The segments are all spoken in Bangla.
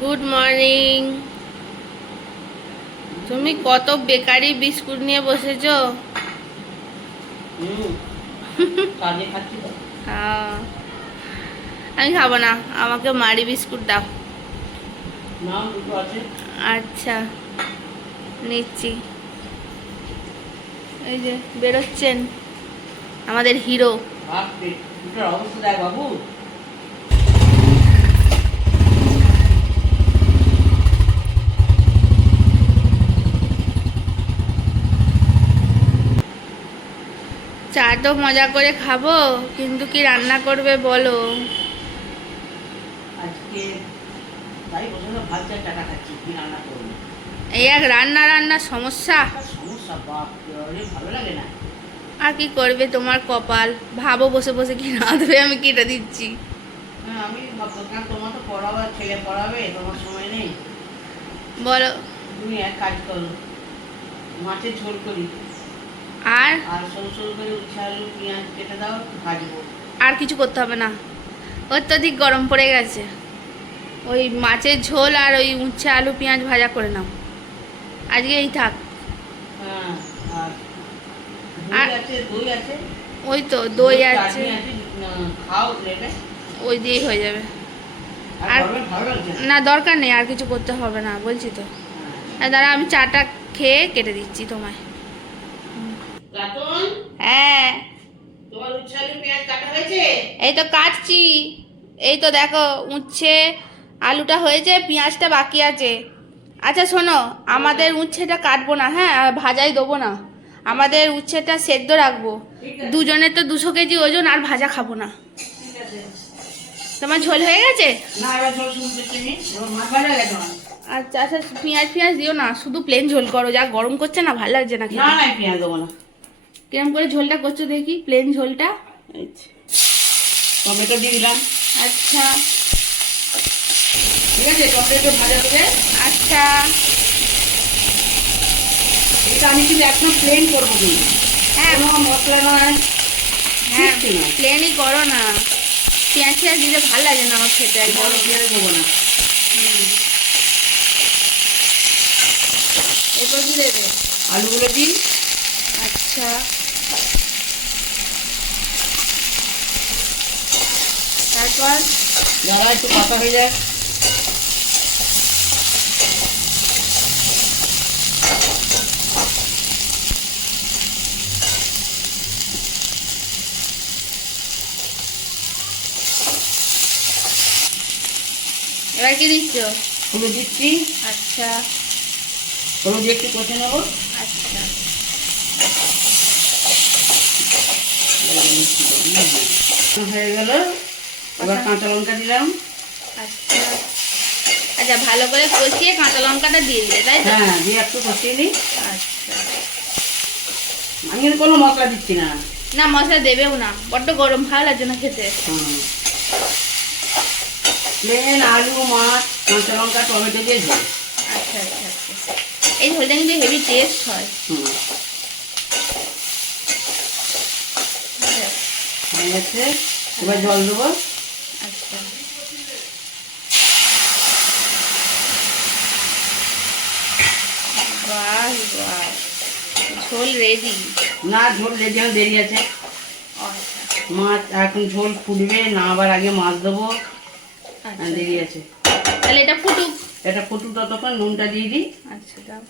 Good morning. তুমি কত বেকারি বিস্কুট নিয়ে বসেছো? হ্যাঁ, আমি খাবো না, আমাকে মারি বিস্কুট দাও। আচ্ছা, নিচ্ছি। এই যে বেরোচ্ছেন আমাদের হিরো। অবস্থা দেখ বাবু। চা তো মজা করে খাবো, কিন্তু কি রান্না করবে বলো? আজকে তাই বসে ভাত চাই টাকা খাচ্ছি, কি রান্না করবো? এই এক রান্না সমস্যা। সমস্যা বাপ রে, ভালো লাগে না। আর কি করবে, তোমার কপাল। ভাবো বসে বসে কি রাঁধবে, আমি কেটে দিচ্ছি। হ্যাঁ, আমি ভাবতো কারণ তোমার তো পড়াবে, ছেলে পড়াবে, তোমার সময় নেই। বলো। তুমি এক কাজ করো, মাছের ঝোল করি আর আর সরু সরু করে উচ্ছে আলু পেঁয়াজ কেটে দাও, ভাজবো। আর কিছু করতে হবে না, অত্যধিক গরম পড়ে গেছে। ওই মাছের ঝোল আর ওই উচ্ছে আলু পেঁয়াজ ভাজা করে নাও, আজকে এই থাক। হ্যাঁ, আর আর দই আছে। ওই তো দই আছে, চাটনি আছে, খাও নেবে। ওই দিয়েই হয়ে যাবে। আর গরমে ভালো লাগছে না। না, দরকার নেই, আর কিছু করতে হবে না, বলছি তো। আর দাঁড়া, আমি চাটা খেয়ে কেটে দিচ্ছি তোমায়। রাতন, হ্যাঁ, তোমার উচ্ছে আলু পেঁয়াজ কাটা হয়েছে? এই তো কাটছি। এই তো দেখো, উচ্ছে আলুটা হয়েছে, পেঁয়াজটা বাকি আছে। আচ্ছা শোনো, আমাদের উচ্ছেটা কাটবো না, হ্যাঁ, আর ভাজাই দেবো না। আমাদের উচ্ছেটা সেদ্ধ রাখবো। ঠিক আছে। দুজনের তো 200 কেজি ওজন, আর ভাজা খাবো না। ঠিক আছে। তোমার ঝোল হয়ে গেছে? না, এবার ঝোল শুনতে তুমি, এবার মাছ ভাজা গেছে আমার। আচ্ছা আচ্ছা, পেঁয়াজ দিও না, শুধু প্লেন ঝোল করো, যা গরম করছে না, ভালো লাগছে না না খেতে। না, পেঁয়াজ দেবো না। কিরম করে ঝোলটা করছো দেখি, প্লেন ঝোলটা। এই যে, টমেটো দিয়ে দিলাম। আচ্ছা ঠিক আছে, টমেটো ভাজা হয়ে। আচ্ছা। এটা আমি কিন্তু একদম প্লেন করবো, কিন্তু হ্যাঁ কোনো মশলা নয়। হ্যাঁ, কিচ্ছু নয়। প্লেনই করো না, পেঁয়াজ দিলে ভালো লাগে না আমার খেতে একদম। বড় পেঁয়াজ দেবো না। এরপর কি দেবে? আলুগুলো দিই। আচ্ছা, তারপর যারা একটু পাতা হয়ে যায়। এবার কি দিচ্ছ? হলুদ দিচ্ছি। আচ্ছা হলুদ দিয়ে একটু কষে নেবো। আচ্ছা হয়ে গেল, এবার কাঁচা লঙ্কা দিলাম। আচ্ছা আচ্ছা, ভালো করে কষিয়ে কাঁচা লঙ্কাটা দিয়ে দিলে, তাই তো? হ্যাঁ, দিয়ে একটু কষিয়ে নিই। আচ্ছা, আমি কিন্তু কোনো মশলা দিচ্ছি না। না মশলা দেবেও না, বড্ড গরম, ভালো লাগছে না খেতে। প্লেন আলু মাছ কাঁচা লঙ্কা টমেটো দিয়ে ঝোল। আচ্ছা আচ্ছা আচ্ছা, এই ঝোলটা কিন্তু হেভি টেস্ট হয়। হয়ে গেছে, এবার জল দেবো। আচ্ছা, বাহ বাহ, ঝোল রেডি। না, ঝোল রেডি হতে দেরি আছে। আচ্ছা মাছ এখন ঝোল ফুটবে না, আবার আগে মাছ দেবো। আচ্ছা, দেরি আছে। তাহলে এটা ফুটুক। এটা ফুটুক, ততক্ষণ নুনটা দিয়ে দিই। আচ্ছা দাও,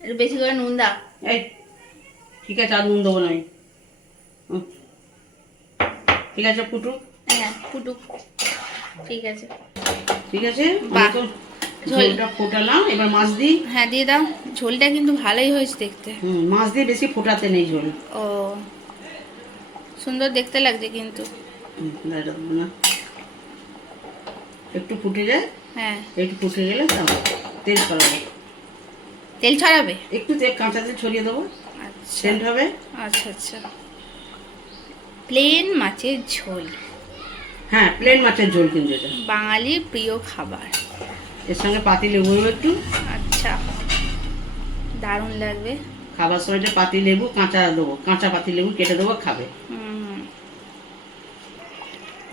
একটু বেশি করে নুন দাও। এই ঠিক আছে, আর নুন দেবো না আমি। ঠিক আছে, ফুটুক। হ্যাঁ ফুটুক, ঠিক আছে। ঠিক আছে, বাহ, ঝোলটা ফোটালাম, এবার মাছ দিই। হ্যাঁ দিয়ে দাও, ঝোলটা কিন্তু ভালোই হয়েছে দেখতে। মাছ দিয়ে বেশি ফোটাতে নেই ঝোল। ও, সুন্দর দেখতে লাগছে কিন্তু। না, একটু ফুটে যায়। হ্যাঁ, একটু ফুটে গেলে তারপর তেল ছড়াবো। তেল ছড়াবে? একটু তেল কাঁচা তেল ছড়িয়ে দেবো, আচ্ছা সেন্ট হবে। আচ্ছা আচ্ছা, প্লেন মাছের ঝোল, হ্যাঁ, প্লেন মাছের ঝোল কিন্তু এটা। বাঙালির প্রিয় খাবার। এর সঙ্গে পাতি লেবু দেবো একটু। আচ্ছা, দারুণ লাগবে। খাবার সময়টা পাতি লেবু কাঁচা দেবো, কাঁচা পাতি লেবু কেটে দেবো, খাবে।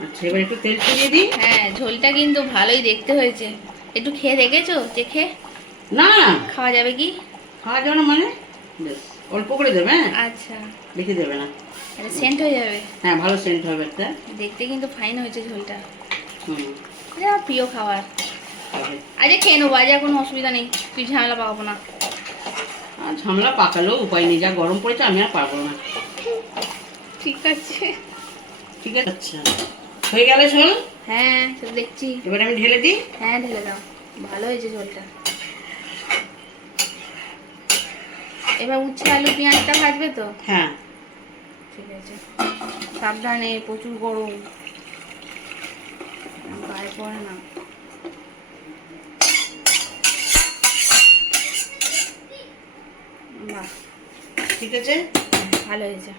আচ্ছা, এবার একটু তেল ছড়িয়ে দিই। হ্যাঁ, ঝোলটা কিন্তু ভালোই দেখতে হয়েছে। একটু খেয়ে দেখেছো? চেখে না না, খাওয়া যাবে কি? খাওয়া যাবে না মানে? বেশ, অল্প করে দেবে, হ্যাঁ, আচ্ছা, বেশি দেবে না। এটা সেন্ট হয়ে যাবে। হ্যাঁ, ভালো সেন্ট হবে একটা। দেখতে কিন্তু ফাইন হয়েছে ঝোলটা। হুম, এটা আমার প্রিয় খাবার। হবে। আরে খেয়ে নেবো, আজ আর কোনো অসুবিধা নেই, তুই ঝামেলা পাকাবো না। আর ঝামেলা পাকালেও উপায় নেই, যা গরম পড়েছে আমি আর পারবো না। ঠিক আছে। ঠিক আছে, আচ্ছা, হয়ে গেলে শোন। হ্যাঁ, সেটা দেখছি। এবার আমি ঢেলে দিই। হ্যাঁ, ঢেলে দাও। ভালো হয়েছে ঝোলটা। এবার উচ্ছে আলু পেঁয়াজটা ভাজবে তো? হ্যাঁ, ঠিক আছে। সাবধানে, প্রচুর গরম, গায়ে পড়ে না। বাহ, ঠিক আছে। ভালো হয়েছে।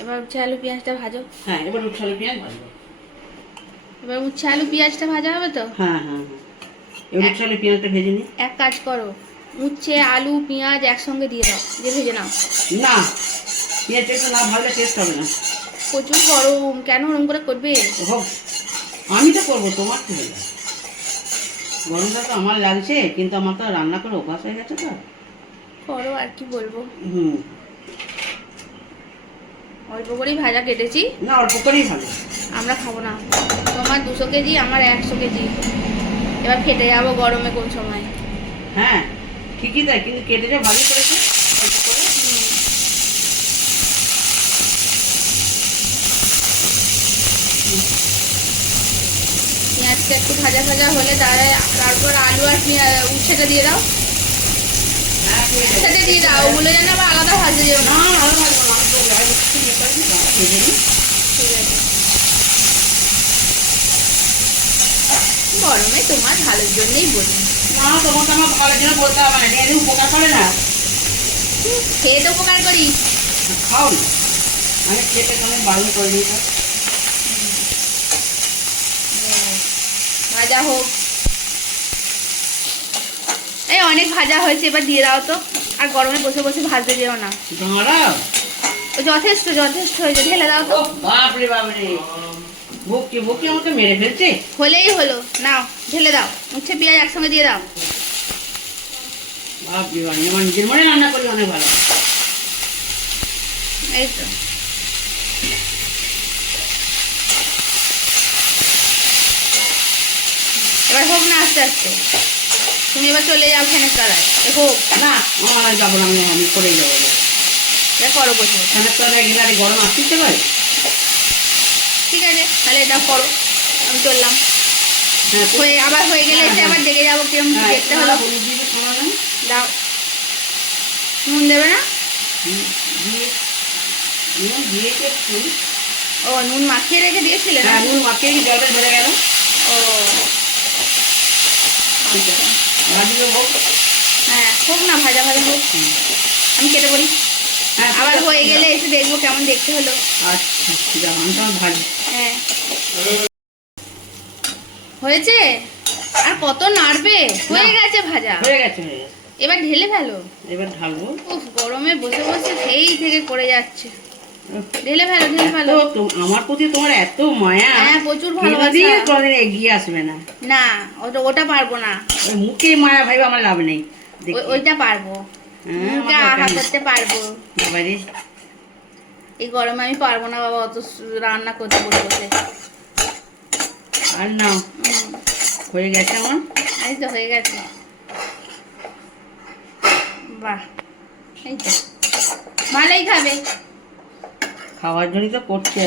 এবার উচ্ছে আলু পেঁয়াজটা ভাজো। হ্যাঁ, এবার উচ্ছে আলু পেঁয়াজ ভাজবো। এবার উচ্ছে আলু পেঁয়াজটা ভাজা হবে তো? হ্যাঁ হ্যাঁ হ্যাঁ, এবার উচ্ছে আলু পেঁয়াজটা ভেজে নিই। এক কাজ করো, উচ্ছে আলু পেঁয়াজ একসঙ্গে দিয়ে দাও, দিয়ে ভেজে নাও। না, পেঁয়াজটা একটু না ভাজলে টেস্ট হবে না। প্রচুর গরম, কেন ওরম করে করবে? হোক, আমি তো করবো, তোমার কি হলো? গরমটা তো আমার লাগছে, কিন্তু আমার তো রান্না করে অভ্যাস হয়ে গেছে তো। করো, আর কি বলবো। হুম, অল্প করেই ভাজা কেটেছি, না অল্প করেই ভালো। আমরা খাবো না। তোমার 200 কেজি, আমার 100 কেজি। এবার ফেটে যাবো গরমে কোন সময়। হ্যাঁ, ঠিকই তাই, কিন্তু কেটে যে ভালোই করেছে অল্প করে। পেঁয়াজটা একটু ভাজা ভাজা হলে তারপর আলু আর উচ্ছেটা দিয়ে দাও। হ্যাঁ, ঠিক আছে। উচ্ছেটা দিয়ে দাও, ওগুলো যেন আবার আলাদা ভাজতে যেও না, না। ভালো ভালো, আমি তো যাই হচ্ছে ইয়ে করিনি, দাঁড়া, ভেজে নিই। ঠিক আছে। গরমে তোমার ভালোর জন্যই বলি। মা, তোমাকে আমার ভালোর জন্য বলতে হবে না, ডেলি উপকার করে না। খেয়ে তো উপকার করি। খাও না, আমি খেতে আমি বারণ করে দিই তো। ভাজা হোক। এই অনেক ভাজা হয়েছে, এবার দিয়ে দাও তো। আর গরমে বসে বসে ভাজতে যেও না। দাঁড়াও। ও যথেষ্ট যথেষ্ট হয়েছে, ঢেলে দাও তো। ও বাপরে বাপরে, বকি বকি আমাকে মেরে ফেলছে। হলেই হলো, নাও ঢেলে দাও। উচ্ছে পেঁয়াজ একসঙ্গে দিয়ে দাও। বাপরে বাপ, আমার নিজের মনে রান্না করি অনেক ভালো। এই তো। এবার হোক না আস্তে আস্তে। তুমি এবার চলে যাও ফ্যানের তলায়। হোক। না, আমার আর যাবো না, আমি করেই যাবো। এটা করো বসে। ফ্যানের তলায় গেলে আর এই গরম আসতে পারে? ঠিক আছে, তাহলে এটা করো, আমি চললাম। হ্যাঁ, আবার হয়ে গেলে এসে আবার দেখে যাবো কিরম হ্যাঁ, দেখতে হলো। হলুদ দিয়ে শোনা দেন। দাও। নুন দেবে না? দিয়েছে একটু। ও, নুন মাখিয়ে রেখে দিয়েছিলে না? হ্যাঁ, নুন মাখিয়ে কি জলটা ধরে গেল। ও ঠিক আছে, ভাজিয়ে হোক। হ্যাঁ, হোক না, ভাজা ভাজা হোক। আমি কেটে বলি। হ্যাঁ, আবার হয়ে গেলে এসে দেখবো কেমন দেখতে হলো। আচ্ছা, ঠিক আছে, আমি তোমার ভাজি। হ্যাঁ, হয়েছে। আর কত নাড়বে? হয়ে গেছে ভাজা। হয়ে গেছে, হয়ে গেছে। এবার ঢেলে ফেলো। এবার ঢালবো। উফ, গরমে বসে বসে সেই থেকে করে যাচ্ছে। ঢেলে ফেলো, ঢেলে ফেলো। আমার প্রতি তোমার এত মায়া। হ্যাঁ, প্রচুর ভালোবাসা। দিয়ে কোনদিন এগিয়ে আসবে না। না, ওটা পারবো না। ওই মুখে মায়া ভাইবা আমার লাভ নেই। দেখি। ওইটা পারবো। হ্যাঁ, মুখে আমার আহা দরকার নেই। করতে পারবো। বাবারে, এই গরমে আমি পারবো না বাবা, অত রান্না করতে বসে বসে। আর নাও, হয়ে গেছে আমার। এই তো হয়ে গেছে। বাহ, এই তো ভালোই খাবে। খাওয়ার জন্যই তো করছে।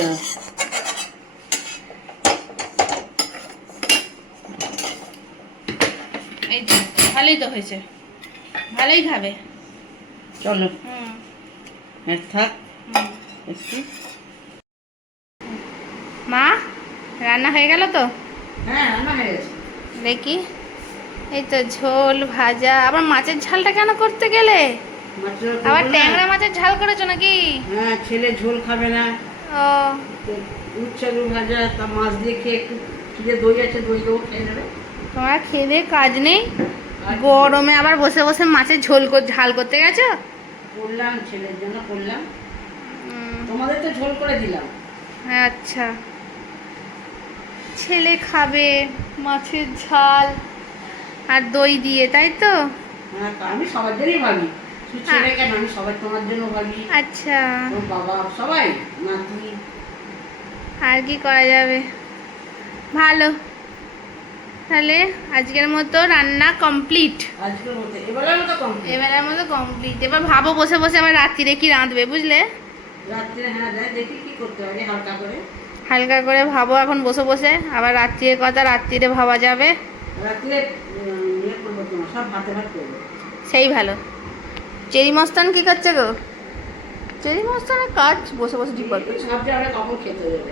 এই তো ভালোই তো হয়েছে, ভালোই খাবে। চলো, হুম থাক হুম। একটু। মা, রান্না হয়ে গেল তো? হ্যাঁ, রান্না হয়ে গেছে। দেখি। এই তো ঝোল ভাজা। আবার মাছের ঝালটা কেন করতে গেলে? মাছের ঝোল আবার করবো না? ট্যাংরা মাছের ঝাল করেছো নাকি? হ্যাঁ, ছেলে ঝোল খাবে না। ও, তো উচ্ছে আলু ভাজা, তা মাছ দিয়ে খেয়ে একটু খিদে, দই আছে, দই দেবো, খেয়ে নেবে। তোমার খেয়ে কাজ নেই? গরমে আবার বসে বসে মাছের ঝাল করতে গেছো? করলাম, ছেলের জন্য করলাম। উম, তোমাদের তো ঝোল করে দিলাম। হ্যাঁ, আচ্ছা। ছেলে খাবে মাছের ঝাল আর দই দিয়ে, তাই তো? হ্যাঁ, আমি সবার জন্যই ভাবি, শুধু ছেলে কেন, আমি সবাই তোমার জন্য ভাবি, আচ্ছা, তোর বাবা সবাই, নাতি। আর কি করা যাবে, ভালো। তাহলে আজকের মতো রান্না কমপ্লিট, আজকের মতো এবেলার মতো কম। এবেলার মতো কমপ্লিট। এবার ভাবো বসে বসে আবার রাত্রিরে কি রাঁধবে, বুঝলে? রাত্রে হ্যাঁ দেখি কি করতে হবে হালকা করে। হালকা করে ভাবো এখন বসে বসে, আবার রাত্রির কথা রাত্রিরে ভাবা যাবে। রাত্রে ইয়ে করবো, তোমার সব ভাতে ভাত করবো। সেই ভালো। চেরি মস্তান কি করছে গো? চেরি মস্তানের কাজ বসে বসে ঠিক করছে। ভাবছি আমরা কখন খেতে দেবে।